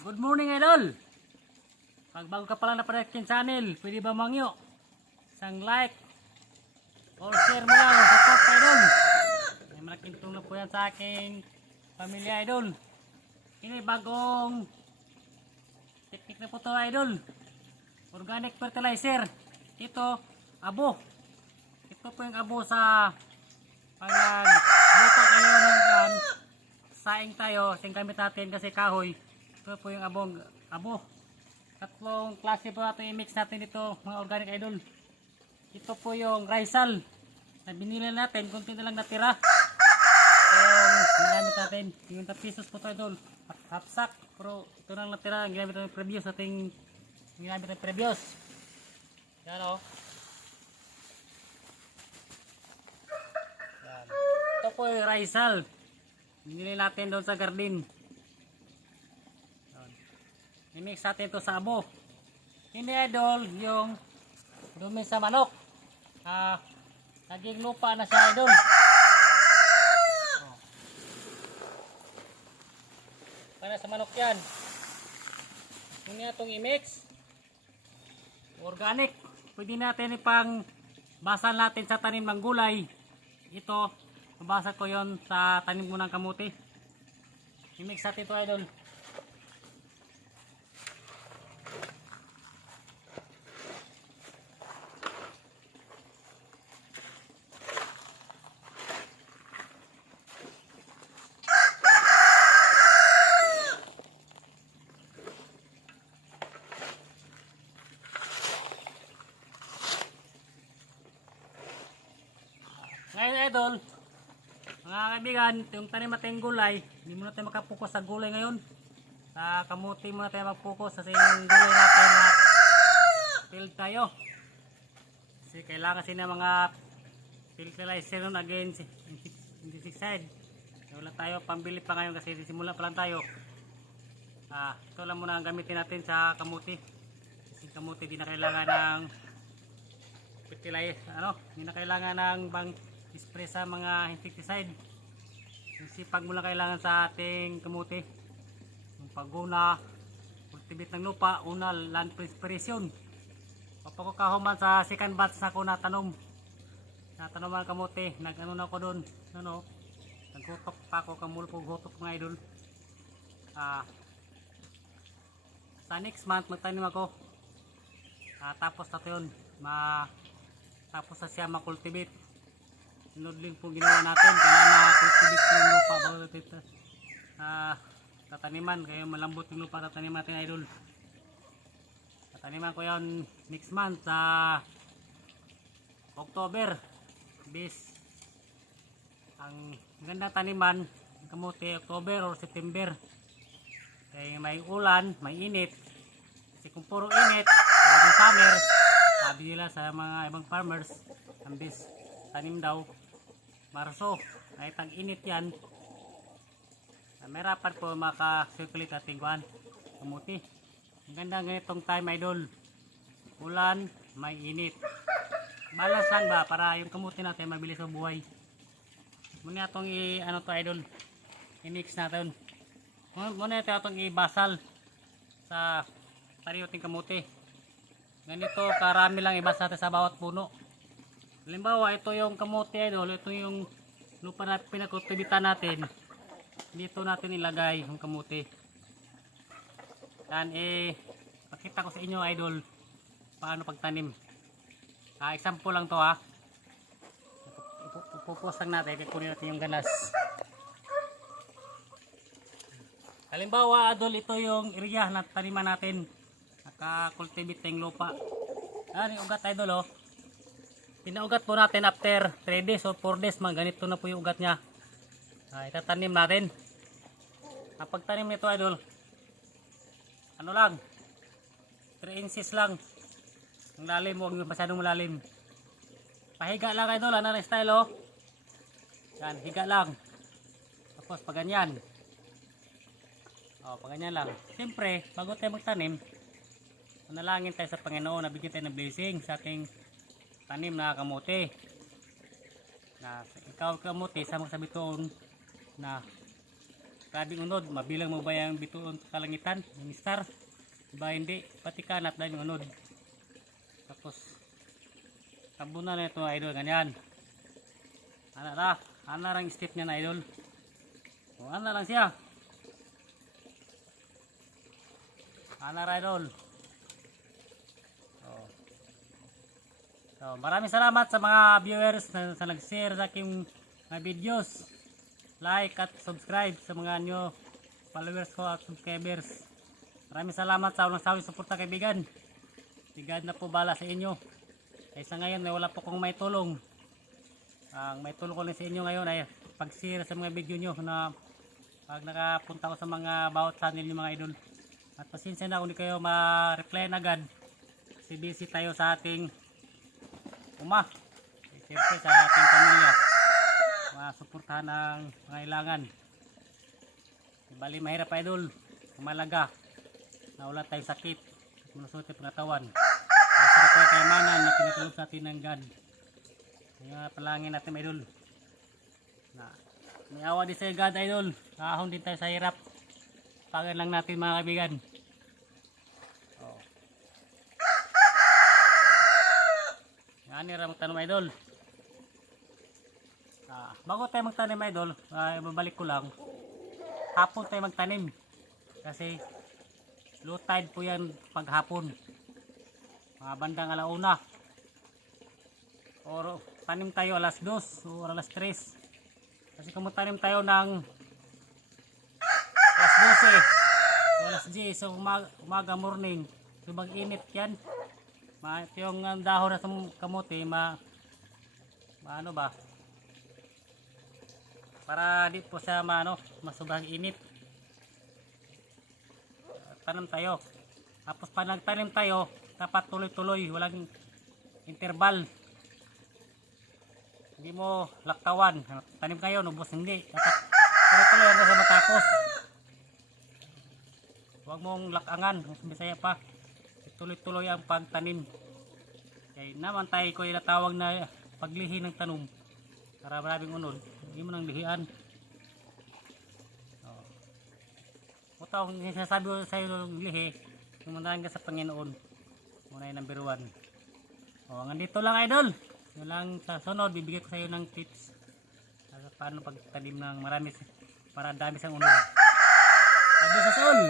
Good morning, idol. Pag bago ka pala na pa aking channel, pwede ba mangyo isang like or share mo lang sa support, idol. May malaking tulong po yan sa aking pamilya, idol. Ini bagong teknik na po to, idol. Organic fertilizer. Ito, abo. Ito po yung abo sa pag nagluto kayo ng saing tayo, sing gamit natin kasi kahoy. Ito po yung abo. Tatlong klase po natin i-mix natin dito, mga organic, idol. Ito po yung Rizal na binili natin, kunti na lang natira. Yung ginamit natin, 50 pesos po ito, idol. Half sack, pero ito lang natira, ang ginamit natin previous ating ginamit natin previous. Yan o. Yan. Ito po yung Rizal. Binili natin doon sa garden. I-mix natin ito sa abo. Hindi, idol, yung dumi sa manok. Naging lupa na siya, idol. Para sa manok yan. Hindi itong i-mix. Organic. Pwede natin ipang basal natin sa tanim ng gulay. Ito, mabasa ko yon sa tanim ko ng kamuti. I-mix natin ito, idol. Ngayon, idol, mga kaibigan, yung tanim natin gulay, hindi muna tayo makapokus sa gulay ngayon. Sa kamuti muna tayo mag-focus kasi yung gulay natin na field tayo. Kasi kailangan kasi ng mga fertilizer nun against insecticide. Wala tayo pambili pa ngayon kasi simula pa lang tayo. Ito lang muna ang gamitin natin sa kamuti. Kasi kamuti di na kailangan ng fertilizer, hindi na kailangan ng bang spray sa mga insecticide. Yung sipag mo lang kailangan sa ating kamuti. Yung paguna, cultivate ng lupa, unal, land preparation. Papakukahuman sa second batch sa ako natanom. Natanom ang kamuti, nag-ano na ako doon. Naghutok pa ako, kamulpog hutok mga idol. Sa next month magtanim ako. Tapos na ito yun. Tapos na siya makultivate. Nudling po ginawa natin. Kaya makultivate yung lupa bago natin tataniman. Kaya malambot yung lupa tataniman natin, idol. Tataniman ko yun next month sa October. Bis ang ganda taniman kamuti October or September. Kaya may ulan, may init. Kasi kung puro init, talagang summer, sabi nila sa mga ibang farmers, ambis tanim daw Marso, ay tag-init yan. May rapat po maka-circulate ating kuhan kamuti. Ang ganda ganitong time, idol. Ulan, may init. Balance lang ba para yung kamuti natin mabilis sa buhay. Muna itong idol, i-mix natin. Muna itong ibasal sa tariyoting kamuti. Ganito karami lang ibasa natin sa bawat puno. Halimbawa, ito yung kamuti, idol. Ito yung lupa na pinakultibitan natin. Dito natin ilagay yung kamuti. Yan, pakita ko sa inyo, idol, paano pagtanim. Example lang to, Ipupos lang natin, kukunin natin yung ganas. Halimbawa, idol, ito yung area na taniman natin. Nakakultivate yung lupa. Yan, yung ugat, idol, Pinaugat po natin after 3 days or 4 days, ganito na po yung ugat niya. Itatanim natin. Kapag tanim nito, idol, ano lang, 3 inches lang ang lalim, huwag masyadong malalim. Pahiga lang, idol, ano na style, yan, higa lang. Tapos pag ganyan, pag ganyan lang. Siyempre, bago tayo magtanim, manalangin tayo sa Panginoon, nabigyan tayo ng blessing sa ating tanim na kamuti. Na ikaw kamuti sa mga sabitoon na grabing unod. Mabilang mo ba yung bituon sa kalangitan, yung star? Diba hindi, pati kanat dahil yung unod. Tapos tabunan na ito idol, ganyan. Ana lang step niya na idol. O ana lang siya. Ana ra idol. So, maraming salamat sa mga viewers na nag-share sa aking mga videos. Like at subscribe sa mga new followers ko at subscribers. Maraming salamat sa walang sawing suporta kaibigan. Tigad na po bala sa inyo. Kaysa ngayon may wala po kong may tulong. Ang may tulong ko lang sa inyo ngayon ay pag-share sa mga video nyo na pag nakapunta ko sa mga bawat channel nyo mga idol. At pasensya na kung di kayo ma-reply agad. Kasi busy tayo sa ating siyempre sa ating pamilya. Masuportahan ang pangailangan. Bali mahirap idol. Malaga. Na wala tayong sakit. Malusot yung pangatawan. Kasi na tayo kayamanan na pinatulog sa atin ng God. Kaya palangin natin idol. Na may awa din sa God idol. Kahon din tayo sa hirap. Pagan lang natin mga kaibigan. Yan yung magtanim idol. Bago tayo magtanim idol, babalik ko lang. Hapon tayo magtanim. Kasi low tide po yan paghapon. Mga bandang alauna. O tanim tayo alas 2 o alas 3. Kasi kung tanim tayo ng alas 12 o alas 10 so umaga morning, so mag-init yan. Yung dahon na kamote ano ba, para di po siya masubang init. Tanim tayo, tapos pag nagtanim tayo dapat tuloy-tuloy, walang interval. Hindi mo laktawan, tanim kayo nubos, hindi, dapat tuloy-tuloy hanggang sa matapos. Huwag mong lakangan, kung Bisaya pa, tuloy-tuloy ang pagtanim. Kaya naman tayo ko inatawag na paglihi ng tanom. Para maraming unod, hindi mo nang lihian. Ito ang sinasabi ko sa iyo ng lihi, sumundahan ka sa Panginoon. Muna yung number 1. Nandito lang idol. Yun lang sa sunod, bibigay ko sa iyo ng tips. Paano pagtanim ng marami para dami sang unod. Sabi sa soul.